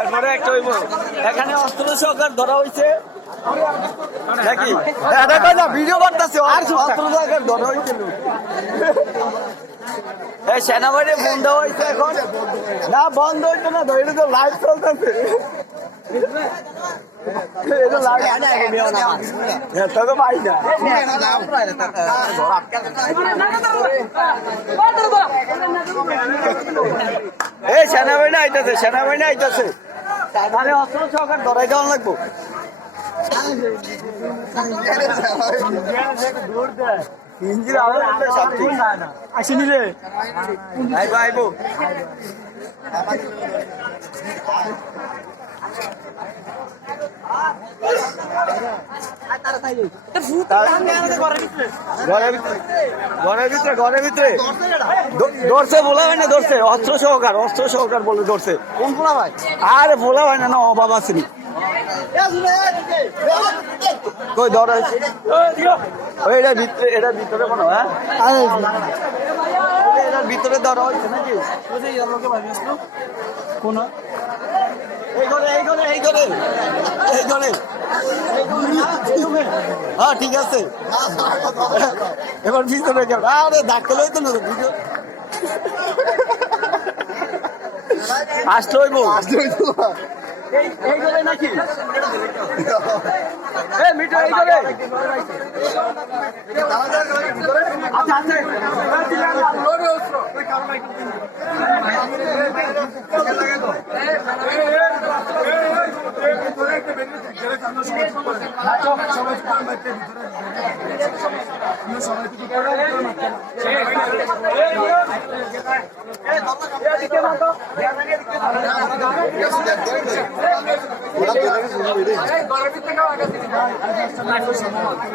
এরপরে একটা হইব এখানে অস্ত্র সহকার ধরা হয়েছে নাকি ভিডিও করতেছে আর অস্ত্র সহকার ধরা হয়েছিল এই সেনাবাহিনী ফোন দেওয়া হয়েছে এখন না বন্ধ হইতো না ধরে তো লাইভ চলতেছে তোকে পাই না এই সেনাবাহিনী আইতাছে তাহলে অস্ত্র সহকার ধরাই দেওয়া লাগবো আসেনি রে আইবো আইবো ঘরের ভিতরে ধরছে বলা হয় না ধরছে অস্ত্র সহকার বলে ধরছে কোন বলা ভাই আরে বলা হয় না না অভাব আসেনি কই ধরা হয়েছে এটা ভিতরে মনে হয় এটার ভিতরে ধরা হয়েছে নাকি কোন এই করে হ্যাঁ ঠিক আছে এবার ভিতরে গেল আরে ধাক্কা লইতো না ভিডিও আসতে হইব এই করে নাকি মিঠু এই করে আচ্ছা আছে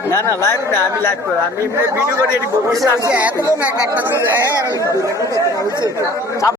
না না লাইভ না আমি লাইভ করি আমি ভিডিও করে